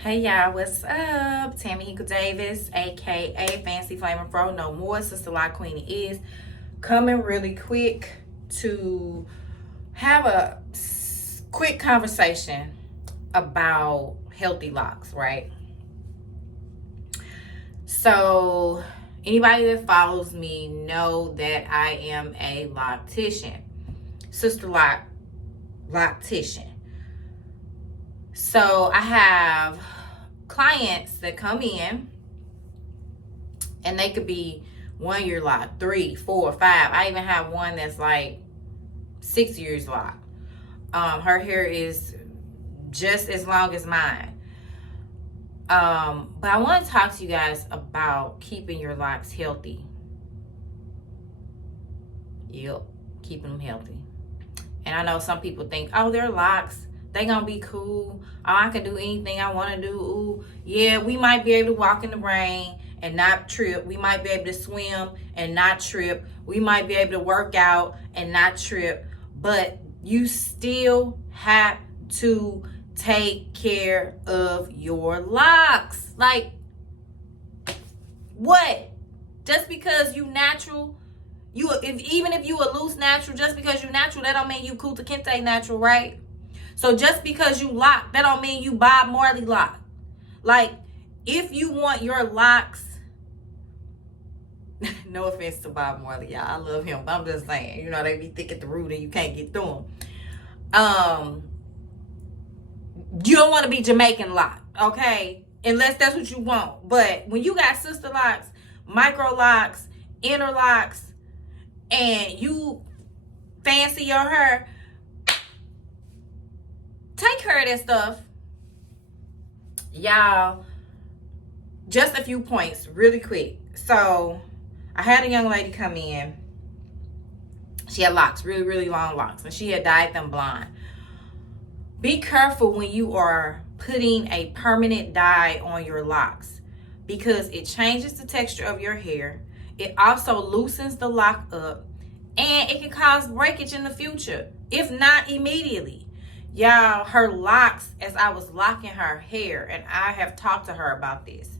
Hey y'all, what's up? Tammy Hinkle-Davis, aka Fancy Flamin' Fro, no more. Sister Loc Queen is coming really quick to have a quick conversation about healthy locks, right? So anybody that follows me know that I am a loctician, Sister Loc loctician. So I have clients that come in and they could be 1 year locked, 3, 4, 5. I even have one that's like 6 years locked. Her hair is just as long as mine. But I want to talk to you guys about keeping your locks healthy. Yep, keeping them healthy. And I know some people think, oh, they're locks, they gonna be cool. Oh, I can do anything I want to do. Ooh, yeah, we might be able to walk in the rain and not trip. We might be able to swim and not trip. We might be able to work out and not trip. But you still have to take care of your locks. Like, what? Just because you natural, even if you a loose natural, just because you natural, that don't mean you Kunta Kinte natural, right? So just because you lock, that don't mean you Bob Marley lock. Like, if you want your locks, no offense to Bob Marley, y'all, I love him, but I'm just saying, you know, they be thick at the root and you can't get through them. You don't want to be Jamaican lock, okay? Unless that's what you want. But when you got sister locks, micro locks, inner locks, and you fancy your hair, take care of that stuff. Y'all, just a few points really quick. So I had a young lady come in. She had locks, really, really long locks, and she had dyed them blonde. Be careful when you are putting a permanent dye on your locks, because it changes the texture of your hair. It also loosens the lock up, and it can cause breakage in the future, if not immediately. Y'all, her locks, as I was locking her hair, and I have talked to her about this,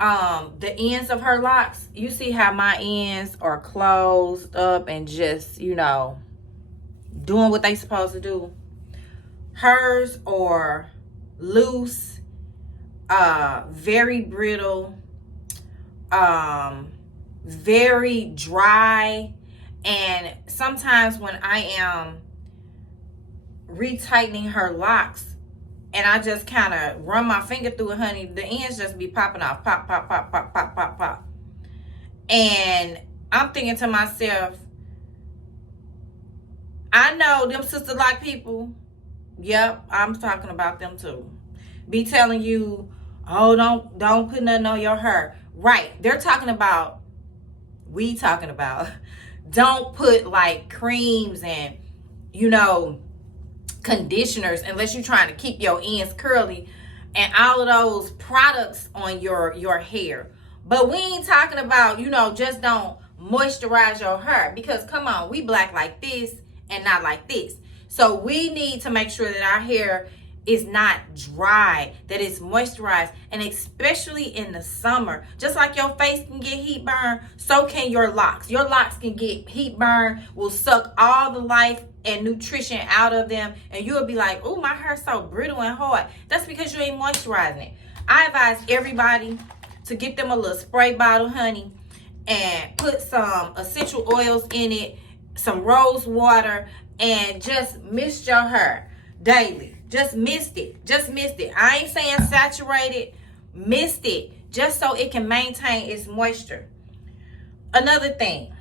the ends of her locks, you see how my ends are closed up and just, you know, doing what they supposed to do. Hers are loose, very brittle, very dry, and sometimes when I am retightening her locks and I just kind of run my finger through it, honey, the ends just be popping off, pop, pop, pop, pop, pop, pop, pop. And I'm thinking to myself, I know them sister lock people, yep, I'm talking about them too, be telling you, oh, don't put nothing on your hair. Right, they're talking about, don't put like creams and, you know, conditioners unless you're trying to keep your ends curly and all of those products on your hair. But we ain't talking about, you know, just don't moisturize your hair, because come on, we black like this and not like this. So we need to make sure that our hair is not dry, that it's moisturized, and especially in the summer. Just like your face can get heat burn, so can your locks. Your locks can get heat burn, will suck all the life and nutrition out of them, and you'll be like, oh, my hair's so brittle and hard. That's because you ain't moisturizing it. I advise everybody to get them a little spray bottle, honey, and put some essential oils in it, some rose water, and just mist your hair daily. Just mist it. I ain't saying saturated. Mist it, just so it can maintain its moisture. Another thing,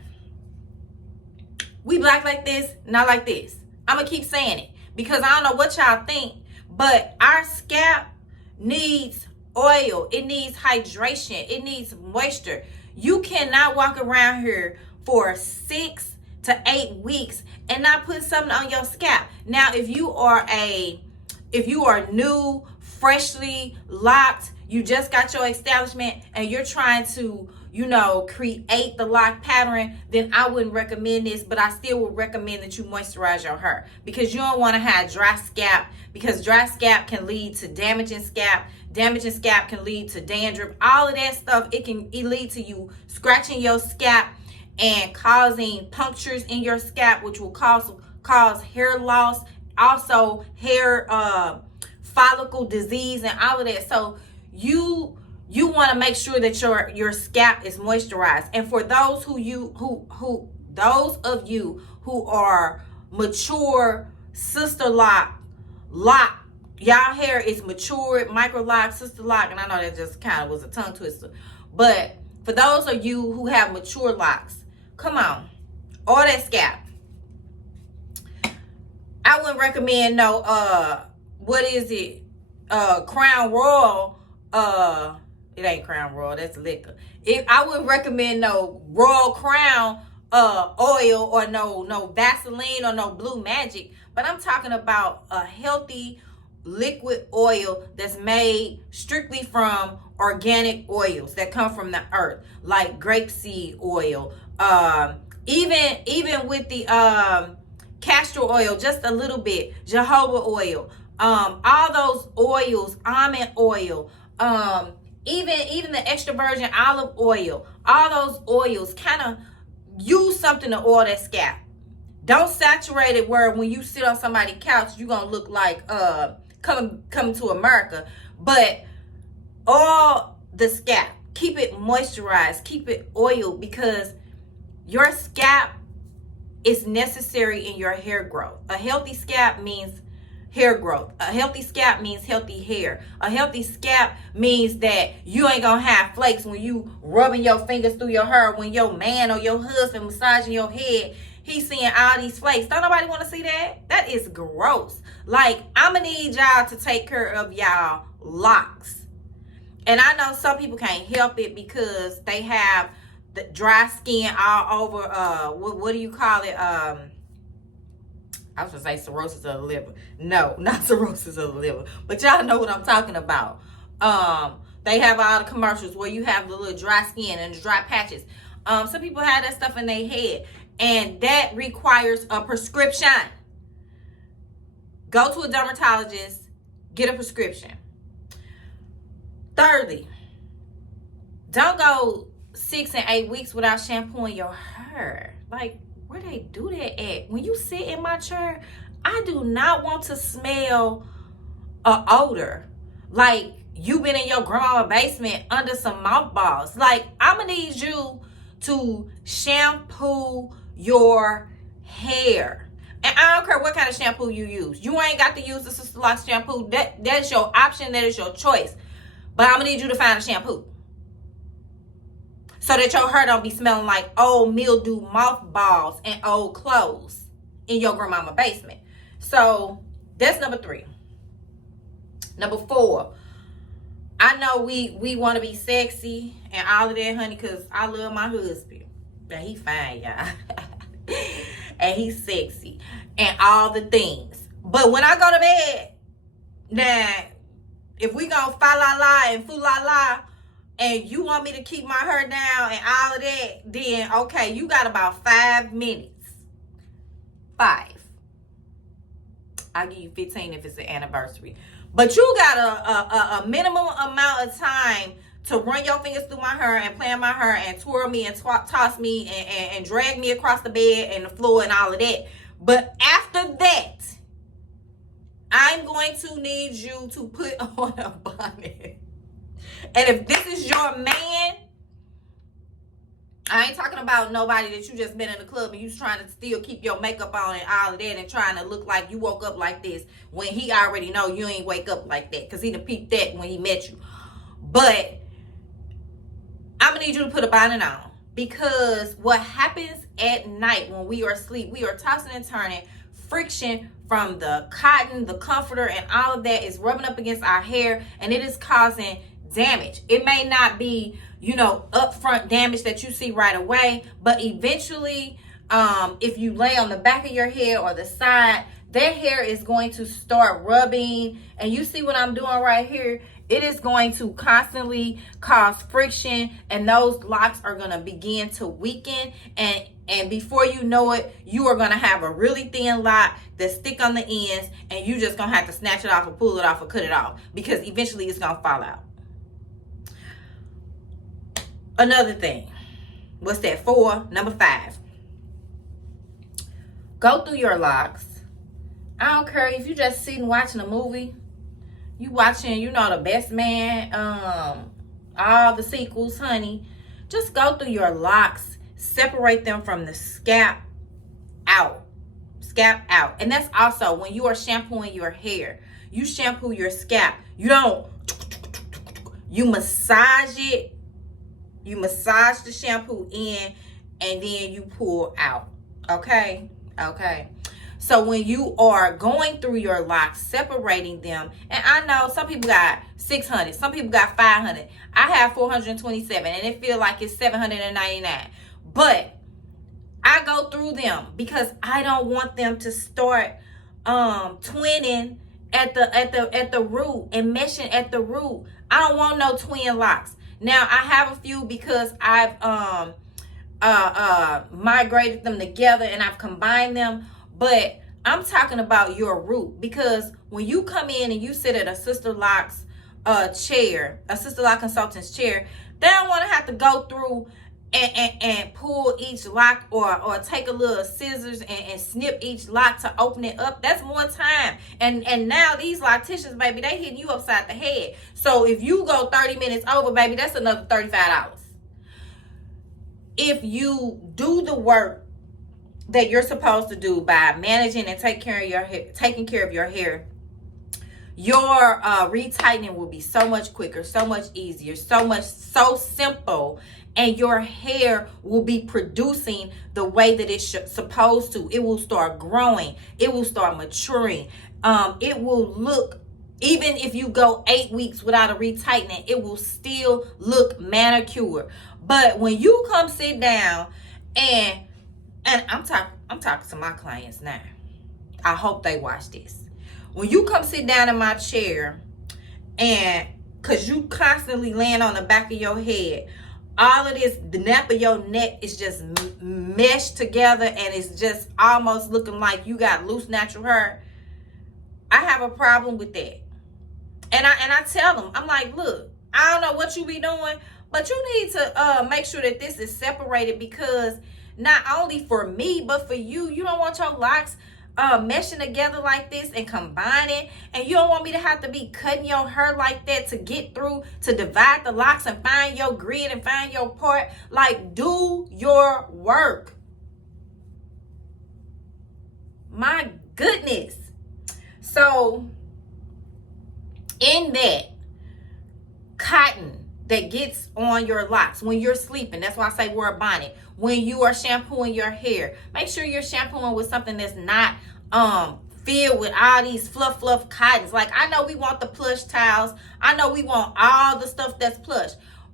we black like this, not like this. I'm gonna keep saying it because I don't know what y'all think, but our scalp needs oil. It needs hydration. It needs moisture. You cannot walk around here for 6 to 8 weeks and not put something on your scalp. Now, if you are new, freshly locked, you just got your establishment and you're trying to, create the lock pattern, then I wouldn't recommend this. But I still would recommend that you moisturize your hair, because you don't want to have dry scalp, because dry scalp can lead to damaging scalp. Damaging scalp can lead to dandruff. All of that stuff, it lead to you scratching your scalp and causing punctures in your scalp, which will cause hair loss, also hair follicle disease and all of that. So you want to make sure that your scalp is moisturized. And for those those of you who are mature sister lock, y'all hair is matured, micro lock, sister lock, and I know that just kind of was a tongue twister. But for those of you who have mature locks, come on, all that scalp. I wouldn't recommend no Crown Royal. It ain't Crown Royal, that's liquor. I wouldn't recommend no Royal Crown oil, or no Vaseline, or no Blue Magic. But I'm talking about a healthy liquid oil that's made strictly from organic oils that come from the earth, like grapeseed oil, even with the castor oil, just a little bit, jojoba oil, all those oils, almond oil, even the extra virgin olive oil, all those oils, kind of use something to oil that scalp. Don't saturate it where when you sit on somebody's couch, you're going to look like coming to America. But all the scalp, keep it moisturized, keep it oiled, because your scalp is necessary in your hair growth. A healthy scalp means hair growth. A healthy scalp means healthy hair. A healthy scalp means that you ain't gonna have flakes when you rubbing your fingers through your hair, when your man or your husband massaging your head. He's seeing all these flakes. Don't nobody want to see that. That is gross. Like, I'm going to need y'all to take care of y'all locks. And I know some people can't help it because they have the dry skin all over, what do you call it? I was going to say cirrhosis of the liver. No, not cirrhosis of the liver. But y'all know what I'm talking about. They have all the commercials where you have the little dry skin and the dry patches. Some people have that stuff in their head. And that requires a prescription. Go to a dermatologist, get a prescription. Thirdly, don't go 6 and 8 weeks without shampooing your hair. Like, where they do that at? When you sit in my chair, I do not want to smell an odor. Like, you been in your grandma's basement under some mothballs. Like, I'm going to need you to shampoo your hair. And I don't care what kind of shampoo you use. You ain't got to use the Sister Locs shampoo. That's your option. That is your choice. But I'm going to need you to find a shampoo, so that your hair don't be smelling like old mildew mothballs and old clothes in your grandmama basement. So that's number 3. Number 4. I know we want to be sexy and all of that, honey, because I love my husband. Now, he fine, y'all. And he's sexy and all the things. But when I go to bed, now, if we gonna fa la la and foo la la, and you want me to keep my hair down and all of that, then okay, you got about 5 minutes. 5. I'll give you 15 if it's an anniversary. But you got a minimum amount of time to run your fingers through my hair and play in my hair and twirl me and toss me and drag me across the bed and the floor and all of that. But after that, I'm going to need you to put on a bonnet. And if this is your man, I ain't talking about nobody that you just been in the club and you trying to still keep your makeup on and all of that and trying to look like you woke up like this when he already know you ain't wake up like that, because he done peeped that when he met you. But I'm going to need you to put a bonnet on, because what happens at night when we are asleep, we are tossing and turning. Friction from the cotton, the comforter, and all of that is rubbing up against our hair, and it is causing damage. It may not be, upfront damage that you see right away, but eventually, if you lay on the back of your head or the side, their hair is going to start rubbing. And you see what I'm doing right here? It is going to constantly cause friction, and those locks are going to begin to weaken. And before you know it, you are going to have a really thin lock that stick on the ends, and you just going to have to snatch it off or pull it off or cut it off, because eventually it's going to fall out. Another thing. What's that? 4. Number 5. Go through your locks. I don't care if you just sitting watching a movie. You watching, The Best Man, all the sequels, honey. Just go through your locks. Separate them from the scalp out. Scalp out. And that's also when you are shampooing your hair. You shampoo your scalp. You don't. You massage it. You massage the shampoo in, and then you pull out. Okay? Okay. So when you are going through your locks, separating them, and I know some people got 600, some people got 500. I have 427, and it feel like it's 799. But I go through them because I don't want them to start twinning at the root and meshing at the root. I don't want no twin locks. Now I have a few because I've migrated them together and I've combined them. But I'm talking about your root, because when you come in and you sit at a Sister Locs chair, a Sister Loc consultant's chair, they don't want to have to go through and pull each lock or take a little scissors and snip each lock to open it up. That's more time. And now these locticians, baby, they hitting you upside the head. So if you go 30 minutes over, baby, that's another $35. If you do the work that you're supposed to do by managing and taking care of your hair, your retightening will be so much quicker, so much easier, so simple, and your hair will be producing the way that it's supposed to. It will start growing. It will start maturing. It will look, even if you go 8 weeks without a retightening, it will still look manicured. But when you come sit down and I'm talking to my clients now. I hope they watch this. When you come sit down in my chair, and because you constantly laying on the back of your head, all of this, the nape of your neck is just meshed together, and it's just almost looking like you got loose natural hair. I have a problem with that. And I tell them, I'm like, look, I don't know what you be doing, but you need to make sure that this is separated, because not only for me, but for you. You don't want your locks meshing together like this and combining. And you don't want me to have to be cutting your hair like that to get through, to divide the locks and find your grid and find your part. Like, do your work. My goodness. So, in that, cotton that gets on your locks when you're sleeping, that's why I say wear a bonnet. When you are shampooing your hair, make sure you're shampooing with something that's not filled with all these fluff cottons. Like, I know we want the plush towels. I know we want all the stuff that's plush.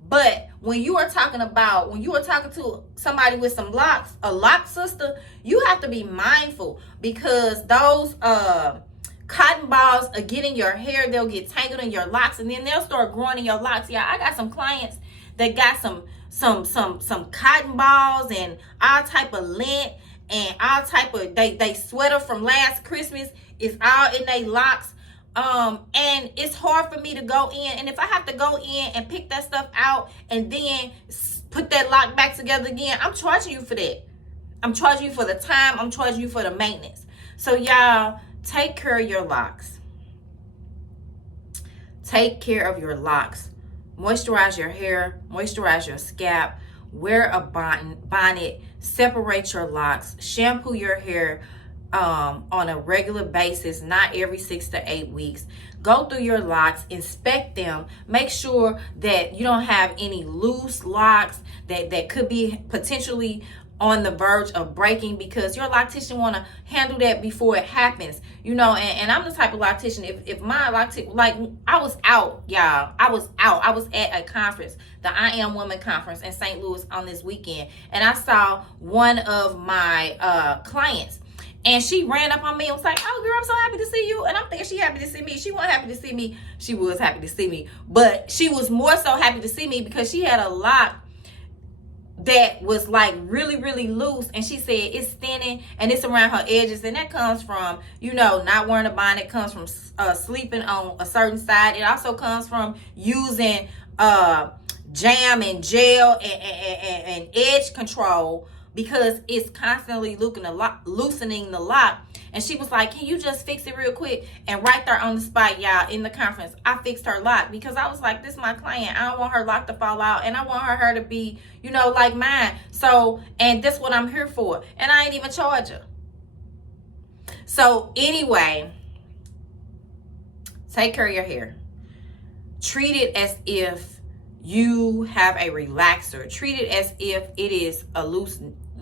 But when you are talking to somebody with some locks, a lock sister, you have to be mindful, because those cotton balls are getting your hair. They'll get tangled in your locks, and then they'll start growing in your locks. Yeah, I got some clients that got some cotton balls and all type of lint and all type of they sweater from last Christmas is all in their locks. And it's hard for me to go in, and if I have to go in and pick that stuff out and then put that lock back together again, I'm charging you for that. I'm charging you for the time. I'm charging you for the maintenance. So y'all, take care of your locks. Take care of your locks. Moisturize your hair, moisturize your scalp, wear a bonnet, separate your locks, shampoo your hair on a regular basis, not every 6 to 8 weeks. Go through your locks, inspect them, make sure that you don't have any loose locks that could be potentially on the verge of breaking, because your loctician want to handle that before it happens, and I'm the type of loctician, if my loctician, like, I was out, y'all, I was at a conference, the I Am Woman conference in St. Louis on this weekend, and I saw one of my clients, And she ran up on me and was like, oh, girl, I'm so happy to see you. And I'm thinking she happy to see me. She wasn't happy to see me. She was happy to see me. But she was more so happy to see me because she had a lock that was like really, really loose. And she said it's thinning and it's around her edges. And that comes from, you know, not wearing a bonnet. It comes from sleeping on a certain side. It also comes from using jam and gel and edge control, because it's constantly loosening the lock. And she was like, can you just fix it real quick? And right there on the spot, y'all, in the conference, I fixed her lock, because I was like, this is my client. I don't want her lock to fall out, and I want her hair to be, you know, like mine. So, and that's what I'm here for. And I ain't even charge her. So anyway, take care of your hair. Treat it as if you have a relaxer. Treat it as if it is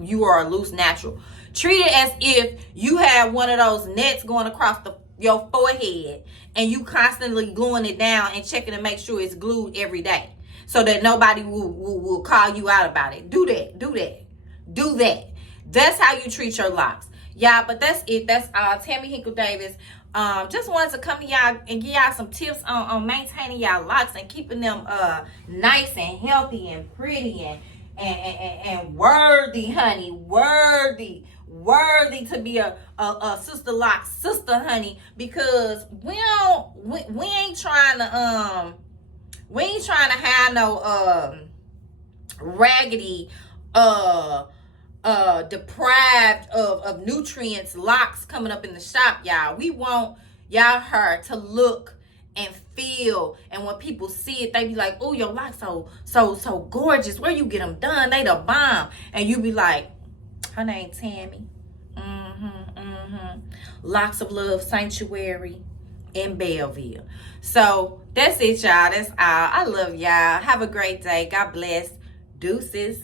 you are a loose natural. Treat it as if you have one of those nets going across your forehead and you constantly gluing it down and checking to make sure it's glued every day, so that nobody will call you out about it. Do that. That's how you treat your locks. Yeah, but that's it. That's Tammy Hinkle-Davis. Just wanted to come to y'all and give y'all some tips on maintaining y'all locks and keeping them nice and healthy and pretty and worthy, honey. Worthy to be a sister lock sister, honey, because we ain't trying to have no raggedy deprived of nutrients locks coming up in the shop, y'all. We want y'all hair to look and feel, and when people see it, they be like, oh, your locks so gorgeous. Where you get them done? They the bomb. And you be like, her name Tammy. Locks of Love Sanctuary in Belleville. So that's it, y'all. That's all. I love y'all. Have a great day. God bless. Deuces.